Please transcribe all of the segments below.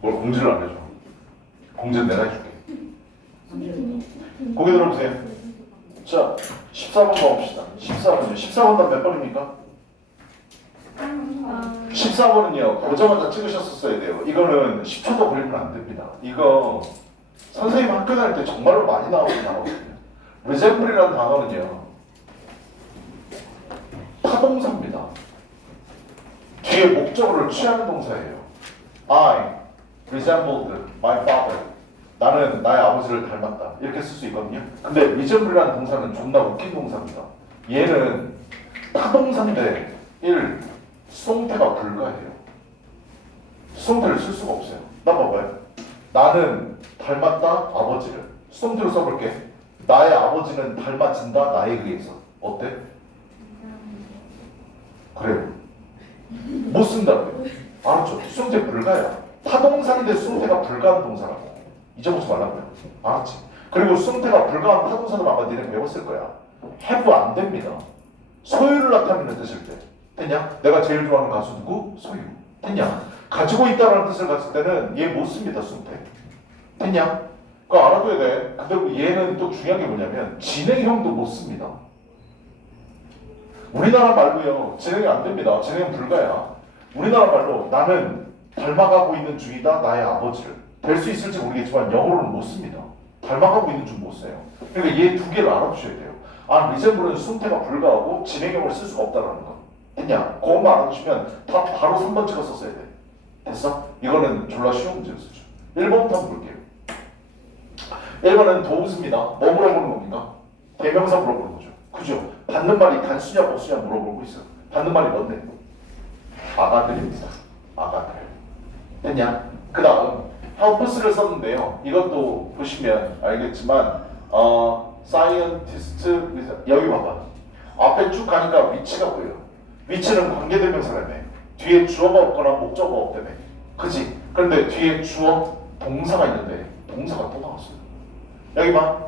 뭘 공지를 안 해줘. 공지는 내가 해줄게. 고개 들어보세요. 자, 14번 가봅시다. 14번이요. 14번 몇 번입니까? 14번은요, 보자마자 찍으셨었어야 돼요. 이거는 10초도 걸리면 안 됩니다. 이거 선생님 학교 다닐 때 정말로 많이 나오는 단어거든요. resemble이라는 단어는요, 타동사입니다. 뒤에 목적어를 취하는 동사예요. I resembled my father. 나는 나의 아버지를 닮았다. 이렇게 쓸 수 있거든요. 근데 resemble이라는 동사는 존나 웃긴 동사입니다. 얘는 타동사인데 1. 수동태가 불가해요. 수동태를 쓸 수가 없어요. 나 봐봐요. 나는 닮았다 아버지를. 수동태로 써볼게. 나의 아버지는 닮아진다 나에 의해서. 어때? 그래요. 못 쓴다고요. 알았죠? 수동태 불가야. 타동사인데 수동태가 불가한 동사라고. 잊어먹지 말라고요. 알았지? 그리고 수동태가 불가한 타동사는 아마 니네 배웠을 거야. have 안 됩니다. 소유를 나타내는 뜻일 때. 됐냐? 내가 제일 좋아하는 가수 누구? 소유. 됐냐? 가지고 있다는 뜻을 갔을 때는 얘 못 씁니다, 수동태. 됐냐? 그거 알아둬야 돼. 근데 얘는 또 중요한 게 뭐냐면 진행형도 못 씁니다. 우리나라 말로요 진행이 안 됩니다. 진행은 불가야. 우리나라 말로 나는 닮아가고 있는 중이다 나의 아버지를 될 수 있을지 모르겠지만 영어로는 못 씁니다. 닮아가고 있는 중 못 써요. 그러니까 얘 두 개를 알아두셔야 돼요. 아 리sem블은 수동태가 불가하고 진행형을 쓸 수가 없다라는 거. 됐냐? 그것만 알아두시면 다 바로 3번 찍어서 써야 돼. 됐어? 이거는 졸라 쉬운 문제였어. 1번부터 한번 볼게요. 1번은 도우스입니다. 뭐 물어보는 겁니까? 대명사 물어보는 거죠. 그죠? 받는 말이 단수냐 보수냐 물어보고 있어요. 받는 말이 뭔데? 아가들입니다. 아가들. 됐냐? 그 다음 helps를 썼는데요. 이것도 보시면 알겠지만 어, scientist 여기 봐봐. 앞에 쭉 가니까 위치가 보여. 위치는 관계대명사라며. 뒤에 주어가 없거나 목적어가 없다며. 그지? 그런데 뒤에 주어 동사가 있는데 동사가 또 나왔어요. 여기 봐.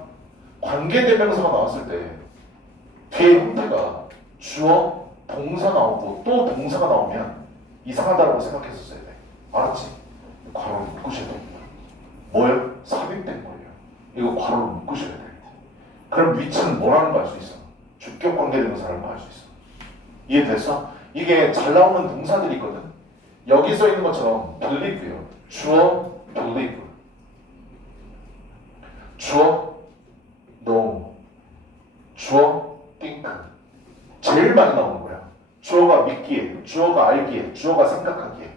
관계대명사가 나왔을 때 뒤에 형태가 주어, 동사 나오고 또 동사가 나오면 이상하다라고 생각했었어야 돼. 알았지? 괄호를 묶으셔야 됩니다. 뭐요? 삽입된 거예요. 이거 괄호를 묶으셔야 됩니다. 그럼 위치는 뭐라는 거 알 수 있어? 주격 관계대명사라는 거 알 수 있어. 이해됐어? 이게 잘 나오는 동사들이 있거든. 여기 써 있는 것처럼 believe요. 주어 believe. 주어 know. 주어 think. 제일 많이 나오는 거야. 주어가 믿기에, 주어가 알기에, 주어가 생각하기에.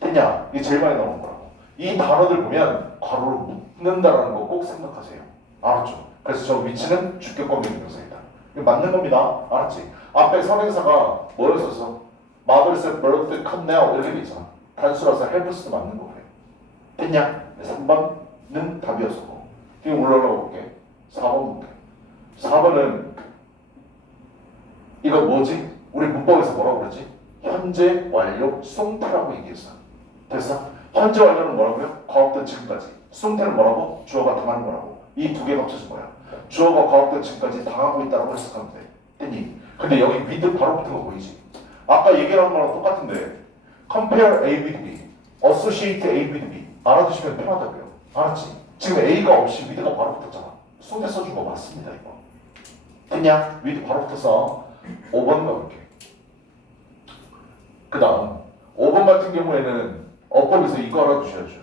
됐냐? 이게 제일 많이 나오는 거라고. 이 단어들 보면 괄호로 묶는다라는 거 꼭 생각하세요. 알았죠? 그래서 저 위치는 주격 관계 명사이다. 맞는 겁니다. 알았지? 앞에 선행사가 뭐를 썼어? 마블스 이렇게 돼 있잖아. 단수라서 helps도 맞는 거고요. 됐냐? 3번은 답이었었고. 지금 올라가 볼게. 4번 볼게. 4번은 이거 뭐지? 우리 문법에서 뭐라고 그러지? 현재 완료 수동태라고 얘기했어. 됐어? 현재 완료는 뭐라고요? 과업된 지금까지. 수동태는 뭐라고? 주어가 당하는 거라고. 이 두 개가 합쳐진 거야. 주어가 과업된 지금까지 당하고 있다고 해석하면 돼. 됐니? 근데 여기 with 바로 붙은 거 보이지? 아까 얘기한 거랑 똑같은데 compare A with B, associate A with B 알아두시면 편하다고요. 알았지? 지금 A가 없이 with가 바로 붙었잖아. 속에 써준 거 맞습니다 이거. 됐냐? with 바로 붙어서 5번 가볼게. 그 다음 5번 같은 경우에는 어법에서 이거 알아두셔야죠.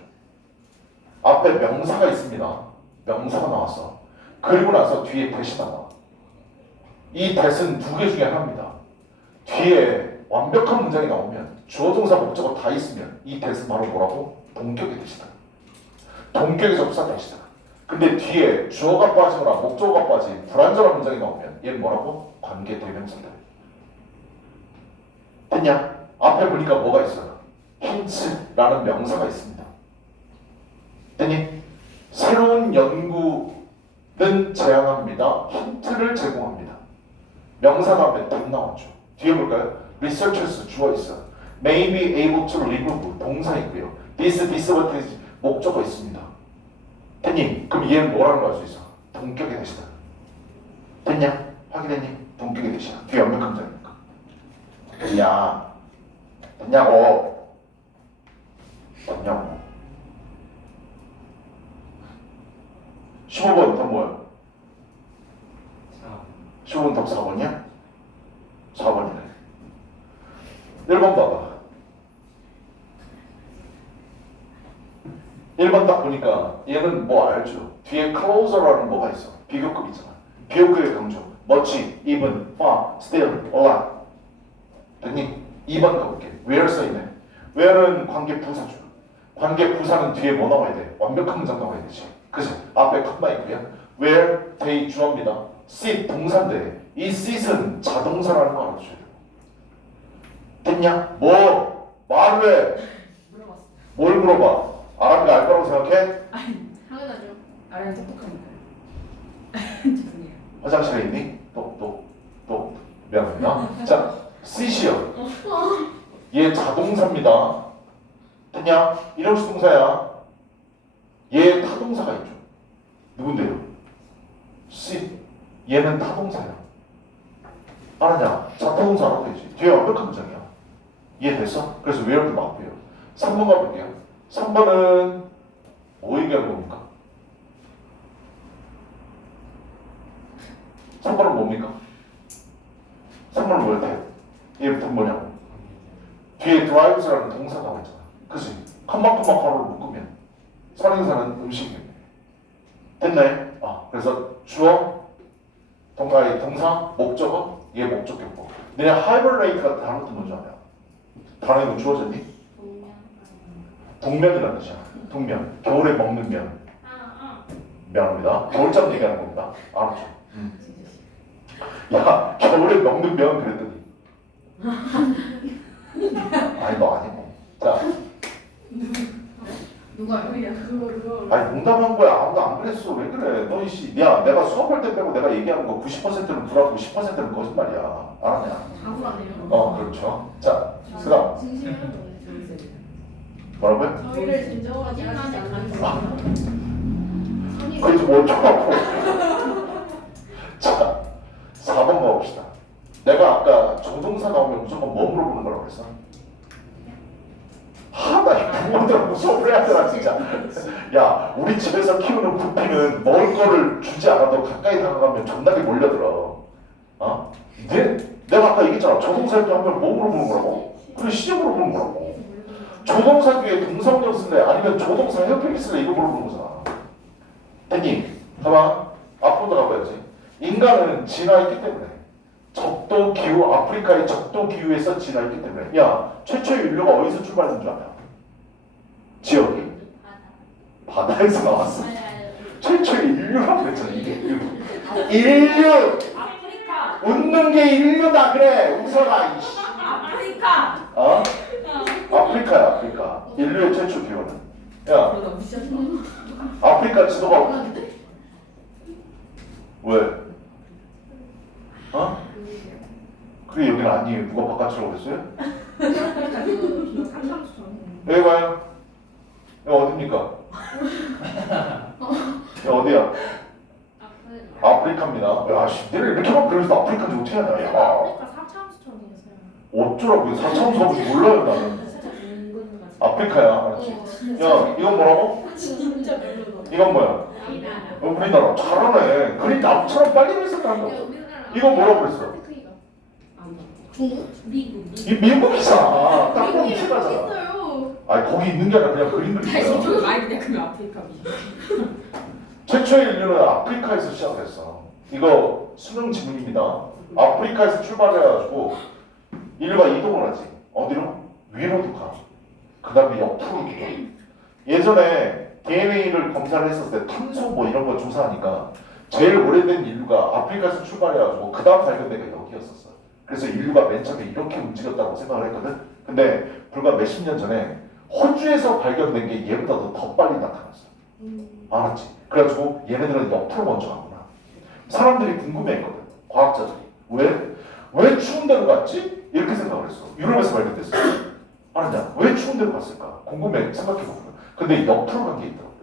앞에 명사가 있습니다. 명사가 나왔어. 그리고 나서 뒤에 대시가 나와. 이 대는 두개 중에 하나입니다. 뒤에 완벽한 문장이 나오면 주어 동사 목적어 다 있으면 이 대는 바로 뭐라고? 동격의 대시다. 동격의 접사 대시다. 근데 뒤에 주어가 빠지거나 목적어가 빠진 불완전한 문장이 나오면 얘는 뭐라고? 관계 대명사다. 됐냐? 앞에 보니까 뭐가 있어요? 힌츠라는 명사가 있습니다. 됐니? 새로운 연구는 제안합니다. 힌트를 제공합니다. 명사 다음에 답 나왔죠. 뒤에 볼까요? researchers 주어 있어. may be able to remove 동사 있고요. this, disadvantage 목적어 있습니다. 됐니? 그럼 얘는 뭐라는 거알수 있어? 동격의 대시다. 됐냐? 확인했니? 대시다. 뒤에 완벽한 문장이니까. 야, 됐냐고. 됐냐고. 15번 더 뭐야? 15번 답 4번이야? 4번이네. 1번 봐봐. 1번 딱 보니까 얘는 뭐 알죠? 뒤에 closer라는 뭐가 있어. 비교급 있잖아. 비교급의 강조. Much, even, far, still, a lot. 됐니? 2번 가볼게. where 써있네. where는 관계 부사죠. 관계 부사는 뒤에 뭐 나와야 돼? 완벽한 문장 나와야 되지. 그지? 앞에 컴마 있고요. where, they 주어입니다. sit 동사인데 이 sit은 자동사라는 거 알아주셔야 돼요. 됐냐? 뭐? 말을 해. 물어봤어. 뭘 물어봐? 거알 거라고 생각해? 당연하죠. 아랑 똑똑합니다. 화장실에 있니? 또, 또, 또. 미안합니다. 자, sit이요. 얘 자동사입니다. 됐냐? 이형식 동사야. 얘 타동사가 있죠. 누군데요? sit. 얘는 타동사야. 알았냐? 자타동사 알아도 되지. 뒤에 완벽한 문장이야. 이해됐어? 그래서 where도 나왔고요. 3번 가볼게요. 3번은 뭐 얘기하는 겁니까? 3번은 뭡니까? 3번은 뭐야 돼? 얘부터 뭐냐고? 뒤에 drives라는 동사가 나와 있잖아. 그지? 컴마 컴마 가로를 묶으면 선행사는 음식이겠네. 됐네? 아, 그래서 주어, 동사의 동사, 목적어, 얘. 너네 hibernate 같은 단어 뜻 뭔지 아냐? 단어 이거 주어졌니? 동면이라는 뜻이야. 동면. 겨울에 먹는 면. 아, 미안합니다. 겨울잠 얘기하는 겁니다. 알았죠? 싫어. 야, 겨울에 먹는 면 그랬더니. 아니, 너 아니고. 자? 그거 그거. 아니, 농담한 거야. 아무도 안 그랬어. 왜 그래? 너, 이씨. 야, 내가 수업할 때 빼고 내가 얘기하는 거 90%는 불하고 10%는 거짓말이야. 알았냐? 자고라네요. 어, 그렇죠. 자, 그 다음. 뭐라고요? 저희를 진정하게 하지 않는 그게 좀 어쩌라고. 자, 4번 가봅시다. 내가 아까 조동사 나오면 무조건 뭐 물어보는 거라고 했어? 하, 나이 부모들하고 수업을 해야 되나, 진짜. 야, 우리 집에서 키우는 구피는 먹을 거를 주지 않아도 가까이 다가가면 존나게 몰려들어. 어? 내, 내가 아까 얘기했잖아. 조동사 때 하면 뭐 물어보는 거라고? 그래, 시제 물어보는 거라고. 조동사 뒤에 동사운영 쓸래? 아니면 조동사 헤어팩이 쓸래? 이거 물어보는 거잖아. 됐니? 가만. 앞으로 나가봐야지. 인간은 진화했기 때문에 적도 기후, 아프리카의 적도 기후에서 진화했기 때문에 야, 최초의 인류가 어디서 출발한 줄 알아? 지역이? 바다에서 나왔어. 최초의 인류라고 그랬잖아, 이게. 인류! 아프리카. 웃는 게 인류다, 그래! 웃어라, 이씨. 아프리카. 어? 아프리카야, 아프리카. 인류의 최초 기후는. 야. 아프리카 지도가 왜? 어? 그게 여기는 아니에요. 누가 바깥으로 그랬어요? 여기 가요. 여기 어딥니까? 여기 어디야? 아프리카입니다. 야, 씨, 내가 이렇게만 그래서 아프리카인지 어떻게 하냐? 야, 아프리카 사차원수청이었어요. 어쩌라고? 사참수업을 몰라요, 나는. 아프리카야, 알았지? 야, 이건 뭐라고? 진짜 별로다. 이건 뭐야? 어, 우리나라. 잘하네. 그리 나처럼 빨리 했었다는 거. 이거 뭐라고 그랬어? 중국? 미국. 이 미국이잖아. 딱 보면 미국이 티나잖아. 있어요. 아니 거기 있는 게 아니라 그냥 그림 그린 거야. 저기 많이 그냥 그 아프리카 미. 최초의 인류는 아프리카에서 시작했어. 이거 수능 지문입니다. 아프리카에서 출발해가지고 인류가 이동을 하지. 어디로? 위로도 가. 그 다음에 옆으로도 가. 예전에 DNA를 검사를 했었을 때 탄소 뭐 이런 거 조사하니까 제일 오래된 인류가 아프리카에서 출발해가지고 그 다음 발견된 게 여기였었어. 그래서 인류가 맨 처음에 이렇게 움직였다고 생각을 했거든. 근데 불과 몇십 년 전에 호주에서 발견된 게 얘보다도 더 빨리 나타났어. 알았지? 그래가지고 얘네들은 옆으로 먼저 가구나. 사람들이 궁금해했거든. 과학자들이. 왜? 왜 추운 데로 갔지? 이렇게 생각을 했어. 유럽에서 발견됐어. 알았냐? 왜 추운 데로 갔을까? 궁금해 생각해보면. 근데 옆으로 간 게 있더라고요.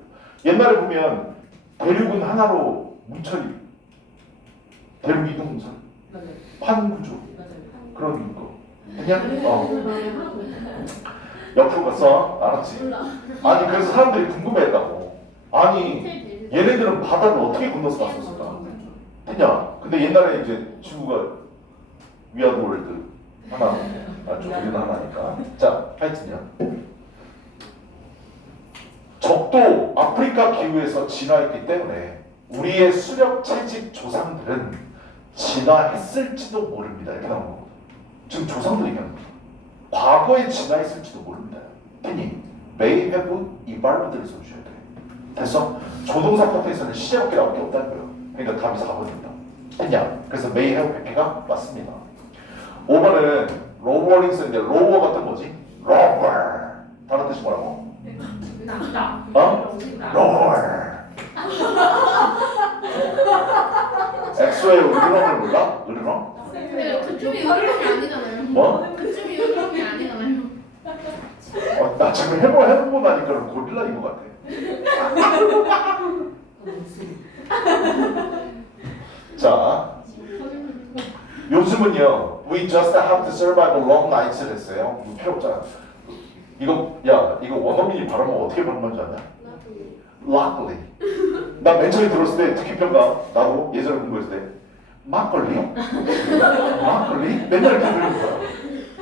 옛날에 보면 대륙은 하나로 대륙 이동선, 맞아요. 판구조. 그런 거 그냥 어 옆으로 갔어 알았지? 아니 그래서 사람들이 궁금해했다고 아니 얘네들은 바다를 어떻게 건너서 갔었을까? 했냐? 근데 옛날에 이제 지구가 위아더 월드 하나 아, 좀 우리는 하나니까 자 하여튼요 적도 아프리카 기후에서 진화했기 때문에 우리의 수렵 채집 조상들은 진화 했을지도 모릅니다 이렇게 나온 거거든 지금 조상들 얘기하는 거죠 과거에 진화했을지도 모릅니다 괜히 may have evolved를 써주셔야 돼 됐어? 조동사 파트에서는 시제밖에 나올 게 없다는 거예요 그러니까 답이 4번입니다 했냐? 그래서 may have pp가 맞습니다 5번은 로버링 쓰는데 로버 같은 뭐지? 로버 다른 뜻이 뭐라고? 나다. 어? 로버 엑소의 으르렁을 몰라? 으르렁? 근데 그쪽이 유럽이 아니잖아요 뭐? 그쪽이 유럽이 아니잖아요 어, 나 지금 해보, 나니까 고릴라인 것 같아. 자 요즘은요 We just have to survive a long nights 했어요. 이거 필요 없잖아. 이거 야 이거 원어민이 발음하면 어떻게 발음하는 줄 아냐? Luckily. 나맨 처음에 들었을 때 특히 평가 나도 예전에 공부했을 때 막걸리? 막걸리? 맨날 이렇게 들는 거야.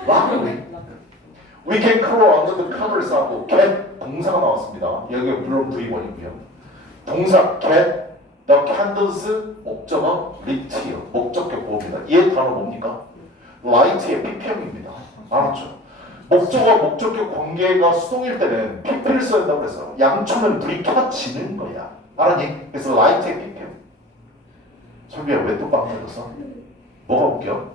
Luckily We can crawl under the covers 하고 get 동사가 나왔습니다 여기 물론 V1이고요 동사 get the candles 목적어 lit요 목적격 보호입니다 얘 단어 뭡니까? light의 PP형입니다 알았죠? 목적어 목적격 관계가 수동일 때는 PP를 써야 된다고 그랬어 양초는 불이 켜지는 거야 알았니? 그래서 light의 PP형 설비야 왜 또 빵 터졌어? 뭐가 웃겨?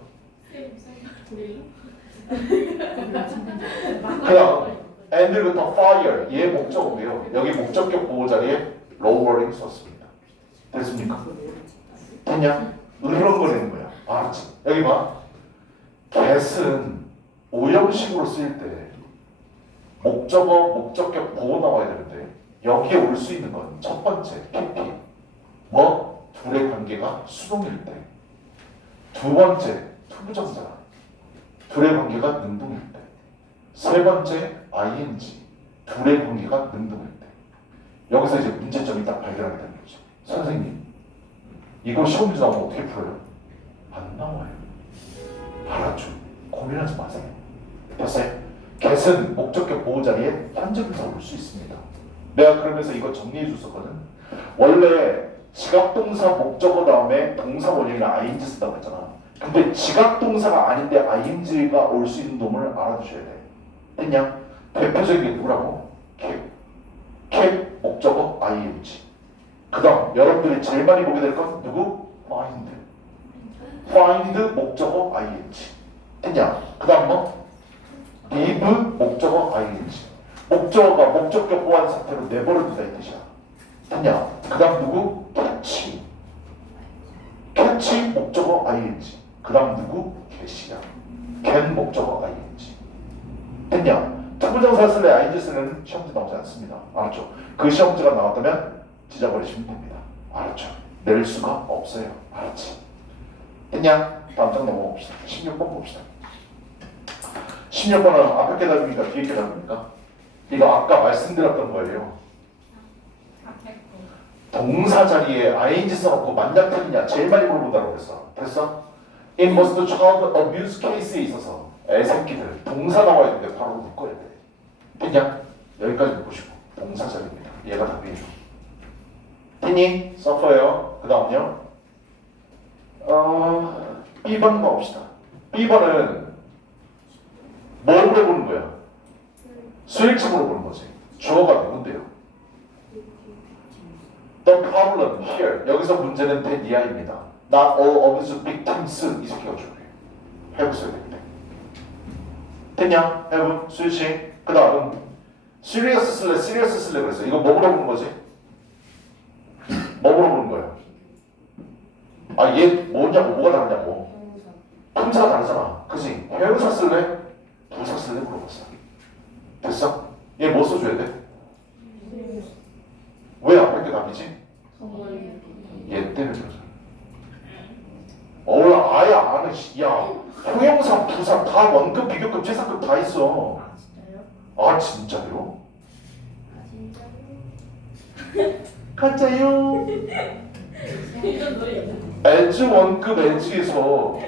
그다음 and부터 fire 얘 목적어고요 여기 목적격 보호 자리에 lowering 썼습니다 됐습니까? 됐냐? 으르렁거리는 거야 알았지? 여기 봐 get은 오형식으로 쓰일 때 목적어, 목적격 보호 나와야 되는데 여기에 올 수 있는 건 첫 번째 PP 뭐? 둘의 관계가 수동일 때 두 번째 투부정사 둘의 관계가 능동일 때 세 번째 ing 둘의 관계가 능동일 때 여기서 이제 문제점이 딱 발견하게 되는 거죠. 선생님 이거 시험 문제 나오면 어떻게 풀어요? 안 나와요. 알았죠? 고민하지 마세요. 됐어요? get은 목적격 보호 자리에 현재분사 올수 있습니다. 내가 그러면서 이거 정리해 줬었거든. 원래 지각 동사 목적어 다음에 동사 원형이랑 ing 쓴다고 했잖아 근데 지각 동사가 아닌데 ing가 올 수 있는 놈을 알아두셔야 돼 됐냐? 대표적인 게 누구라고? 캡. 캡 목적어 ing. 그 다음 여러분들이 제일 많이 보게 될 건 누구? find. find 목적어 ing. 됐냐? 그 다음 뭐? leave 목적어 ing. 목적어가 목적격 보완 상태로 내버려둔다 이 뜻이야. 됐냐? 그 다음 누구? catch. catch 목적어 ing. 그 다음 누구? get이야. get 목적어 ing. 됐냐? 투부정사 쓸래 ing 쓰는 시험지 나오지 않습니다. 알았죠? 그 시험지가 나왔다면 찢어버리시면 됩니다. 알았죠? 낼 수가 없어요. 알았지? 됐냐? 다음 장 넘어봅시다. 16번 봅시다. 16번은 앞에 깨달음입니까? 뒤에 깨달음입니까? 이거 아까 말씀드렸던 거예요. 동사 자리에 ing 써놓고 만약 틀리냐 제일 많이 물어본다고 그랬어. 됐어? In most child abuse case에 있어서 애새끼들 동사 나와야 되는데 바로 묶어야 돼. 됐냐? 여기까지 묶으시고 동사 자리입니다. 얘가 답이에요. 됐니? 서퍼예요. 그 다음요. 어, B번 가봅시다. B번은 뭐 물어보는 거야? 수일치 물어보는 거지. 주어가 누군데요? The problem here. 여기서 문제는 데니아입니다. Not all of the victims. 이 새끼가 중요해. 해보셔야 됩니다. 됐냐? 해보 스위치. 그 다음 serious 쓸래, serious 쓸래 그랬어. 이거 뭐 물어보는 거지? 뭐 물어보는 거야? 아, 얘 뭐냐고, 뭐가 다르냐고. 품사가 다르잖아. 그지? 회사 쓸래? 부사 쓸래? 물어봤어. 됐어? 얘 뭐 써줘야 돼? 왜 앞에 게 답이지? 얘 때문에 그러잖아. 어우 아예 안 해. 씨. 야 형용사 부사 다 원급 비교급 최상급 다 있어. 아 진짜요? 아 진짜요? 아 진짜요? 가짜요? 이런 노래 에즈 원급 에즈에서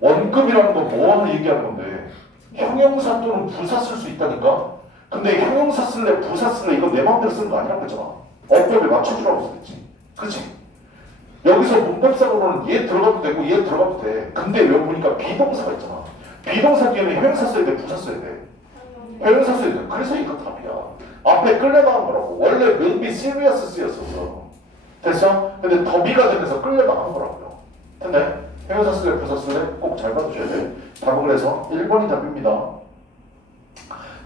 원급이라는 건뭐 얘기하는 건데 형용사 또는 부사 쓸 수 있다니까 근데 형용사 쓸래 부사 쓸래 이거 내 마음대로 쓰는 거 아니라고 했잖아 어법에 맞춰주라고 썼지 그치? 여기서 문법상으로는 얘 들어가도 되고 얘 들어가도 돼 근데 왜 보니까 비동사가 있잖아 비동사 뒤에는 형용사 써야 돼 부사 써야 돼 형용사 써야 돼 그래서 이거 답이야 앞에 끌려나간 거라고 원래 be serious 쓰였었어 됐어? 근데 더비가 되면서 끌려나간 거라고요. 근데 형용사 쓸래 부사 쓸래 꼭 잘 봐두셔야 돼. 답은 그래서 1번이 답입니다.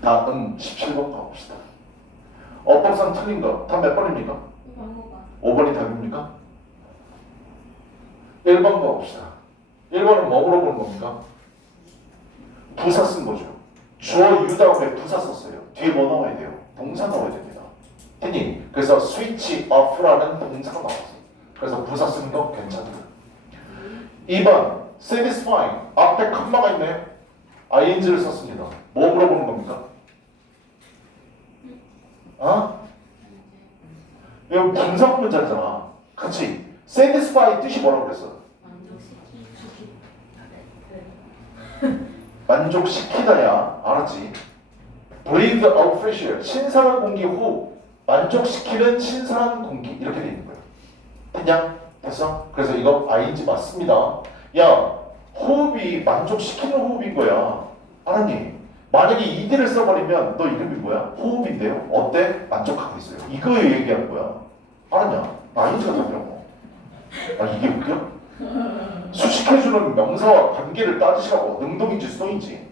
다음 17번 가봅시다. 어법상 틀린 거. 답 몇 번입니까? 5번이 답입니까? 1번 가봅시다. 1번은 뭐 물어보는 겁니까? 부사 쓴 거죠. 주어 유 다음에 부사 썼어요. 뒤에 뭐 나와야 돼요? 동사 나와야 됩니다. 했니? 그래서 switch off라는 동사가 나왔어요. 그래서 부사 쓰는 거 괜찮다. 2번 satisfying 앞에 컴마가 있네. ing를 썼습니다. 뭐 물어보는 겁니까? 어? 이거 분사 문자잖아. 그치? satisfy 뜻이 뭐라고 그랬어? 만족시키다야. 알았지? breathe out fresh air. 신선한 공기 호흡. 만족시키는 신선한 공기. 이렇게 돼 있는 거예요. 됐냐? 됐어? 그래서 이거 ing 맞습니다. 야, 호흡이 만족시키는 호흡인 거야. 알았니? 만약에 이들을 써버리면 너 이름이 뭐야? 호흡인데요? 어때? 만족하고 있어요. 이거 얘기하는 거야. 알았냐? ing가 답이라고. 아, 이게 웃겨? 수식해주는 명사와 관계를 따지시라고 능동인지 수동인지.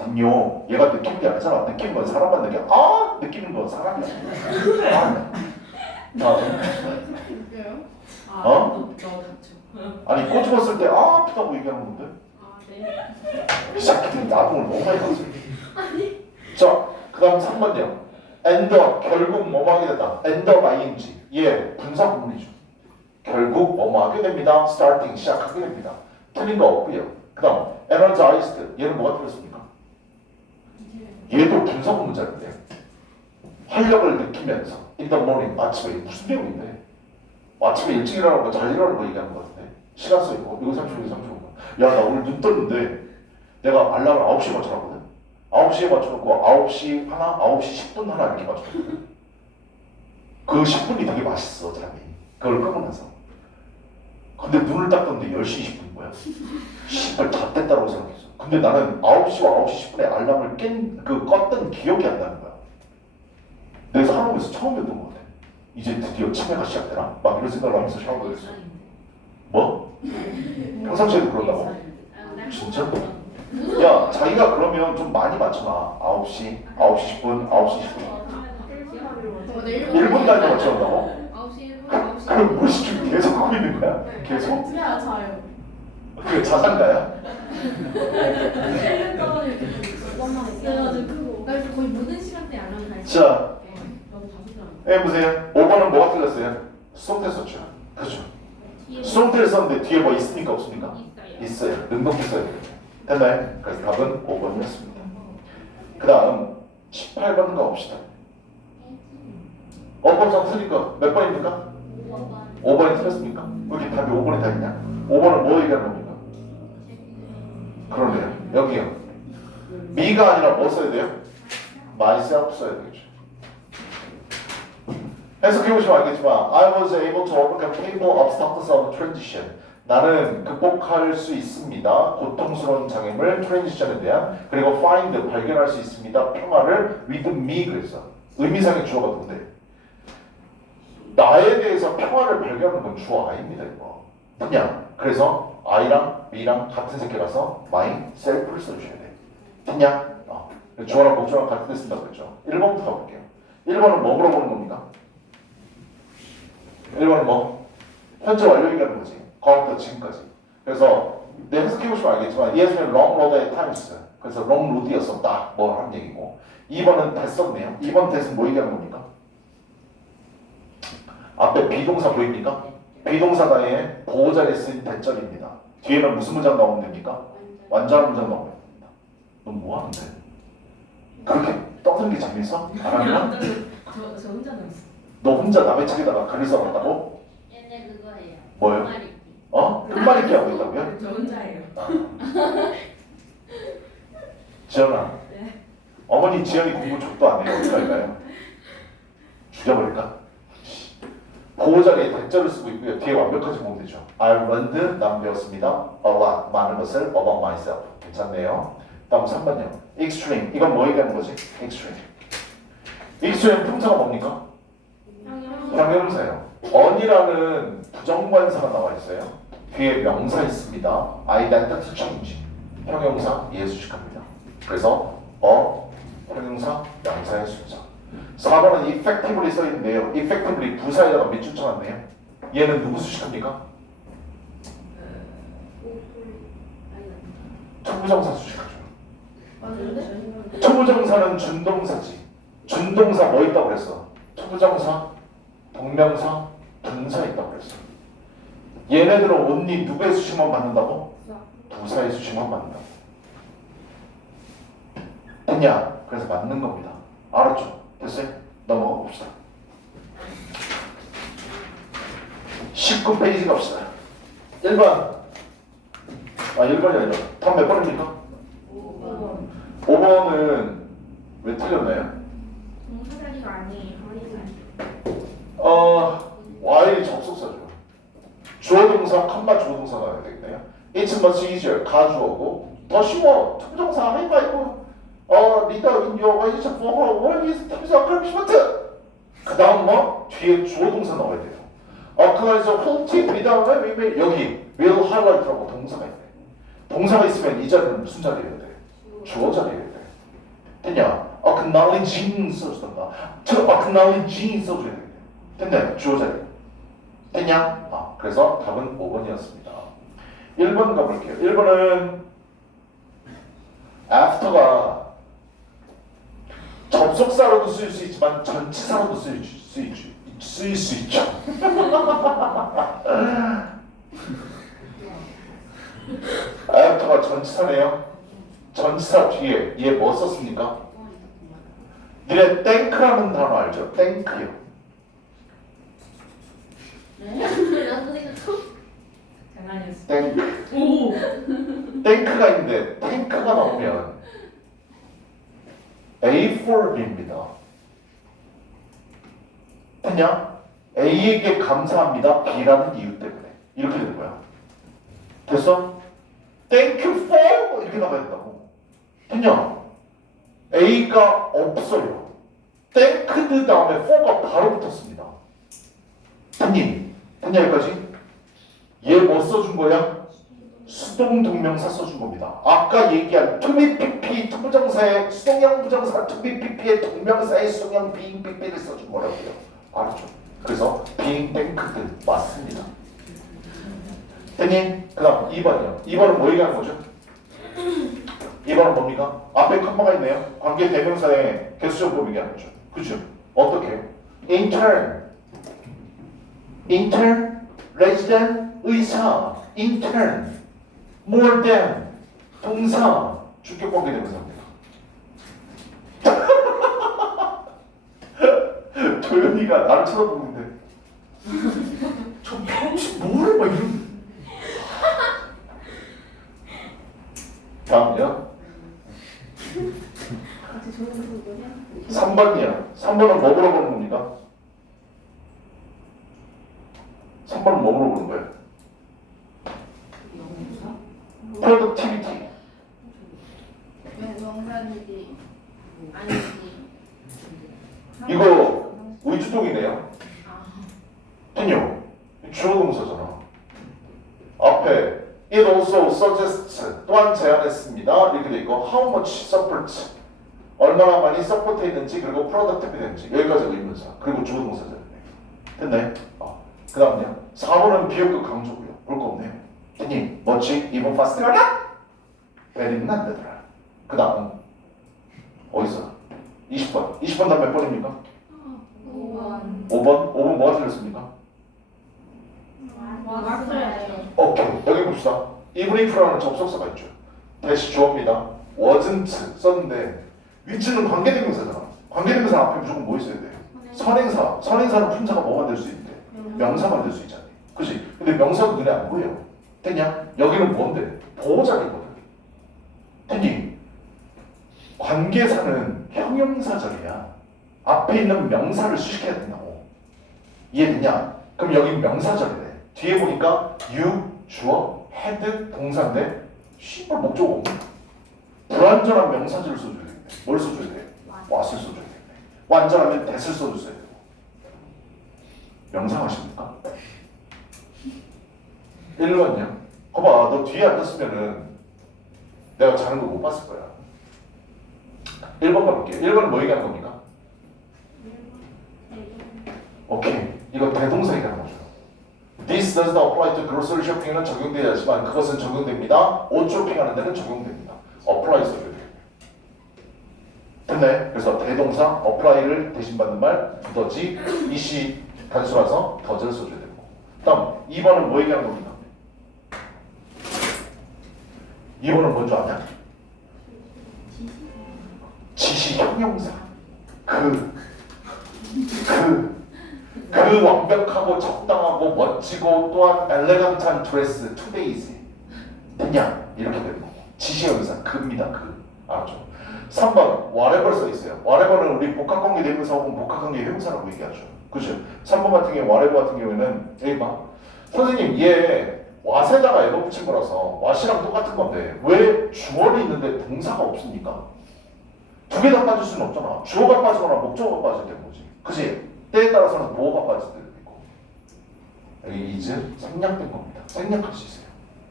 아니요. 얘가 느끼는 게 아니잖아. 느끼는 건 사람만 느껴? 아! 느끼는 건 사람이 아니야. 아, 다음 웃겨요? 아, 어? 너 닥쳐. 아니 꼬집었을 때 아 아프다고 얘기하는 건데 아 네. 이 새끼들이 나동을 너무 많이 봤어요 자그 다음 3번이요. 엔더 결국 뭐뭐 하게 된다? 엔더 ing 예 분사 구문이죠 결국 뭐뭐 하게 됩니다? starting 시작하게 됩니다. 틀린 거 없고요. 그 다음 energized 얘는 뭐가 틀렸습니까? 얘도 분사 구문자인데 활력을 느끼면서 in the morning 아침에 무슨 내용인데? 아침에 일찍 일어나는 거잘 일어나는 거 얘기하는 거 같은데? 시간 써있고 이거 30분 이거 30분 야나 오늘 눈 떴는데 내가 알람을 9시에 맞춰놨거든? 9시에 맞춰놓고 9시 하나 9시 10분 하나 이렇게 맞춰놨거든? 그 10분이 되게 맛있어 잠이. 그걸 끄고 나서 근데 눈을 딱 떴는데 10시 20분인 거야 씨발 다 뗐다고 생각했어 근데 나는 9시와 9시 10분에 알람을 깬, 그 껐던 기억이 안 나는 거야 내가 살아오면서 처음 뵀던 것 같아 이제 드디어 치매가 시작되나? 막 이런 생각을 하면서 샤워를 했어 뭐? 평상시에도 그런다고? 진짜? 야 자기가 그러면 좀 많이 맞춰놔 9시, 9시 10분, 9시 10분 어, 내일 1분 단위 맞춰놓는다고? 9시 1분 9시 그럼 중 계속 하고 있는 거야? 계속? 자산가야? 그래가지고 나 거의 모든 시간대에 알람이 다 있어. 자, 너무 다수잖아. 해 보세요 5번은 뭐가 틀렸어요? 수동태 썼죠 그죠? 수동태를 썼는데 뒤에 뭐 있습니까 없습니까? 있어요. 있어요 능동태 써야 돼요 됐나요? 그래서 답은 5번이었습니다 그 다음 18번 가봅시다 어법상 틀리니까 몇 번입니까? 5번이 틀렸습니까? 왜 이렇게 답이 5번이 다 있냐? 5번은 뭐 얘기하는 겁니까? 그러네요. 여기요. 미가 아니라 뭐 써야 돼요? myself 써야 되겠죠. 해석해보시면 알겠지만 I was able to overcome painful obstacles of transition. 나는 극복할 수 있습니다. 고통스러운 장애물 트랜지션에 대한 그리고 find 발견할 수 있습니다. 평화를 with me 그랬어. 의미상의 주어가 뭔데? 나에 대해서 평화를 발견하는 건 주어 아닙니다 이거. 그냥 그래서 I랑 B랑 같은 새끼라서 myself를 써주셔야 돼. 됐냐? 어. 주어랑 목적어랑 같은 데 쓴다고 그랬죠. 1번부터 가볼게요. 1번은 뭐 물어보는 겁니까? 1번은 뭐? 현재 완료 얘기하는 거지. 과거부터 지금까지. 그래서 내 해석해보시면 알겠지만 been long road at times. 그래서 long road였었다. 뭐 하는 얘기고. 2번은 됐었네요. 2번 됐은 뭐 얘기하는 겁니까? 앞에 비동사 보입니까? 비동사다의 보호자리에 쓰인 대절입니다. 뒤에는 무슨 문장 나오면 됩니까? 완전한 문장 나오면 됩니다. 너뭐 하는데? 그렇게 떠드는 게 재밌어? 안 하면? 저, 저 혼자 넣었어. 너 혼자 남의 책에다가 글을 써놨다고? 얘네 그거예요. 뭐요? 말이. 어? 끝말잇기 하고 있다고요? 저 혼자예요. 지연아 네. 어머니 지연이 공부 족도 안 해요. 어떡할까요? 죽여버릴까? 보호자리에 대절을 쓰고 있고요. 뒤에 완벽하게 보면 되죠. I learned, 난 배웠습니다. A lot, 많은 것을 about myself. 괜찮네요. 다음 3번이요. extreme, 이건 뭐 얘기하는 거지? extreme. extreme 품사가 뭡니까? 형용사예요. on이라는 부정관사가 나와 있어요. 뒤에 명사 있습니다. identity change. 형용사 예수식합니다. 그래서 어 형용사 명사의 순서. 4번은 effectively 써 있는데요. effectively 부사에다가 밑줄 쳐놨네요. 얘는 누구 수식합니까? 초부정사 수식하죠. 맞는데? 초부정사는 준동사지. 준동사 뭐 있다고 그랬어? 초부정사, 동명사, 분사 있다고 그랬어. 얘네들은 온리 누구의 수식만 받는다고? 부사의 수식만 받는다고. 됐냐? 그래서 맞는 겁니다. 알았죠? 됐어요? 넘어가 봅시다. 19페이지 갑시다. 1번. 아, 1번이 아니라. 다음 몇 번입니까? 5번은 왜 틀렸나요? 동사자리가 아니에요. 어, y 접속사죠. 주어 동사, 컴마 주어 동사가 되겠네요. It's much easier. 가주어고 더 쉬워. 투부정사 하이파이브. 어, 리더 way for her work is to accomplishment. 그 다음 뭐? 뒤에 주어 동사 나와야 돼요. 어, 그래서 whole team 리더는 왜, 왜, 여기 will highlight라고 동사가 있네. 동사가 있으면 이 자리는 무슨 자리여야 돼? 주어 자리여야 돼. 됐냐? acknowledging 써주던가. 저 acknowledging 써줘야 돼. 됐네. 주어 자리. 됐냐? 아, 그래서 답은 5번이었습니다. 1번 가볼게요. 1번은 after가 접속사로도 쓰일 수 있지만 전치사로도 쓰일 수, 쓰일 수, 쓰일 수 있죠. after가 전치사네요. 전치사 뒤에 얘 뭐 썼습니까? 니네 땡크라는 단어 알죠? 땡크요. 땡크. 오! 탱크가 있는데 탱크가 나오면 A4B입니다. 됐냐? A에게 감사합니다. B라는 이유 때문에 이렇게 되는 거야. 됐어? Thank you for 이렇게 나가야 된다고. 됐냐? A가 없어요. Thanked 다음에 for가 바로 붙었습니다. 됐니? 됐냐 여기까지? 얘 뭐 써준 거야? 수동 동명사 써준 겁니다. 아까 얘기한 투미 PP 투부정사의 수동형 부정사 투미 PP의 동명사의 수동형 비잉 PP를 써준 거라고요. 알았죠? 그래서 비잉 탱크드 맞습니다. 됐니? 그 다음 2번이요. 2번은 뭐 얘기하는 거죠? 2번은 뭡니까? 앞에 컴마가 있네요. 관계 대명사의 개수정법 얘기하는 거죠. 그죠? 어떻게? intern, intern, resident, 의사, intern, more than, 동사, 주격 관계 대명사입니다. 도현이가 나를 쳐다보는데 저 병신 뭐래 막 이런 그거냐? 3번이요 3번은 뭐 물어보는 겁니까? 3번은 뭐 물어보는 거예요? Productivity 명사인지 아닌지. 이거 의주동이네요. 아, 아니요. 주어 동사잖아. 앞에 it also suggests 또한 제안했습니다. 이렇게 돼 있고 how much support 얼마나 많이 서포트 했는지 그리고 productive 됐는지 여기까지 의문사 그리고 주어 동사잖아요. 됐네. 아, 그 다음요. 4번은 비역극 강조고요. 볼 거 없네요 멋지 이번 파스트가다 베리는 안 되더라 그 다음 어디서 20번 20번 다음 몇 번입니까? 5번. 5번 5번 뭐가 틀렸습니까? 왔어야죠. 오케이 여기 봅시다 even if라는 접속사가 있죠. 대시 주어입니다. wasn't 썼는데 위치는 관계대명사잖아. 관계대명사 앞에 무조건 뭐 있어야 돼? 선행사. 선행사는 품사가 뭐가 될 수 있대? 명사가 될 수 있잖아. 그지? 근데 명사도 눈에 안 보여. 됐냐? 여기는 뭔데? 보호자리거든. 됐니? 관계사는 형용사절이야. 앞에 있는 명사를 수식해야 된다고. 이해됐냐? 그럼 여기 명사절이래. 뒤에 보니까 you, 주어, had 동사인데 씨발 목적어 없네. 불완전한 명사절을 써줘야 되겠네. 뭘 써줘야 돼? what을 써줘야 되겠네. 완전하면 써줬어야 되고. 명상하십니까? 1번요. 거봐, 너 뒤에 앉았으면은 내가 자는 거 못 봤을 거야. 1번 가볼게. 1번은 뭐 얘기하는 겁니까? 오케이. 이거 대동사 얘기하는 거죠. This does not apply to grocery shopping은 적용되지 않지만 그것은 적용됩니다. 옷 쇼핑하는 데는 적용됩니다. apply 써줘야 돼요. 그래서 대동사 apply를 대신 받는 말 두더지 이시 단수라서 더즈를 써줘야 되고. 다음 2번은 뭐 얘기하는 겁니까? 2번은 뭔지 아냐? 지시 형용사. 그, 그, 그 완벽하고 적당하고 멋지고 또한 엘레강트한 드레스 투 데이즈. 됐냐? 이렇게 되는 거고. 지시 형용사 그입니다. 그. 알았죠? 3번 whatever 써 있어요. whatever는 우리 복합관계 대명사 혹은 복합관계 형용사라고 얘기하죠. 그죠? 3번 같은 경우 whatever 같은 경우에는 여기 봐. 선생님 얘 와세다가 에버 붙인 거라서 와시랑 똑같은 건데 왜 주어는 있는데 동사가 없습니까? 두 개 다 빠질 수는 없잖아. 주어가 빠지거나 목적어가 빠질 때는 거지. 그지? 때에 따라서는 보어가 빠질 때도 있고. 여기 is 생략된 겁니다. 생략할 수 있어요.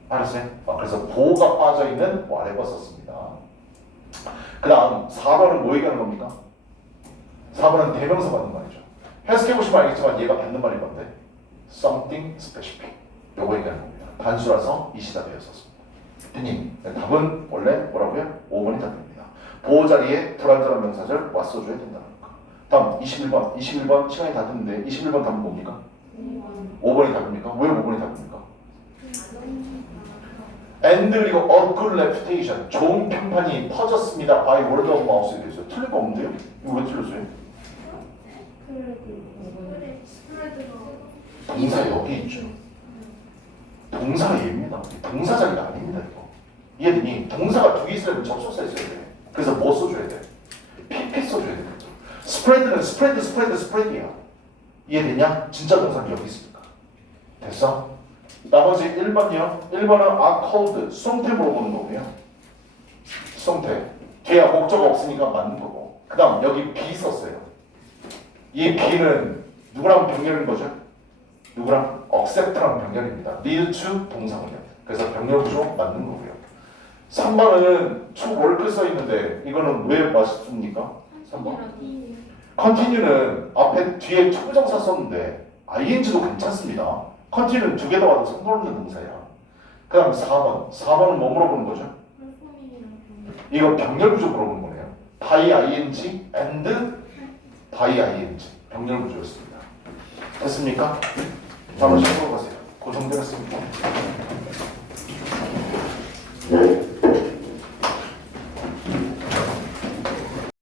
알았어요? 아, 그래서 보어가 빠져 있는 whatever 썼습니다. 그 다음 4번은 뭐 얘기하는 겁니까? 4번은 대명사 받는 말이죠. 해석해 보시면 알겠지만 얘가 받는 말이 뭔데? something specific. 요거 얘기하는 겁니다. 단수라서 이시다 되었었습니다. 대님, 답은 원래 뭐라고요? 5번이 답입니다. 보호 자리에 불완전한 명사절 왔어줘야 된다는 거. 다음 21번. 21번 시간이 다 됐는데 21번 답은 뭡니까? 5번이 답입니까? 왜 5번이 답입니까? and 그리고 a good reputation 좋은 평판이 퍼졌습니다. by word of mouth에 대해서 틀린 거 없는데요? 이거 왜 틀렸어요? 동사 여기 있죠. 동사 얘입니다. 동사 자리가 아닙니다. 이거. 이해되니? 동사가 두 개 있으면 접속사 있어야 돼. 그래서 뭐 써줘야 돼? PP 써줘야 돼. 스프레드는 스프레드, 스프레드, 스프레드야. 이해되냐? 진짜 동사는 여기 있습니까? 됐어? 나머지 1번이요. 1번은 are called 수동태 물어보는 거고요. 수동태. 뒤에 목적어 없으니까 맞는 거고. 그 다음 여기 be 썼어요. 이 be는 누구랑 병렬인 거죠? 누구랑? accept랑 병렬입니다. to 동사군요. 그래서 병렬 구조 맞는 거고요. 3번은 to work 써 있는데 이거는 왜 맞습니까? 3번. continue는 앞에 뒤에 투부정사 썼는데 ing도 괜찮습니다. continue는 두개더 와도 상관없는 동사야. 그 다음 4번. 4번은 뭐 물어보는 거죠? 이거 병렬 구조 물어보는 거네요. by ing and by ing 병렬 구조였습니다. 됐습니까? 한번 시작해 보세요. 고정되었습니다.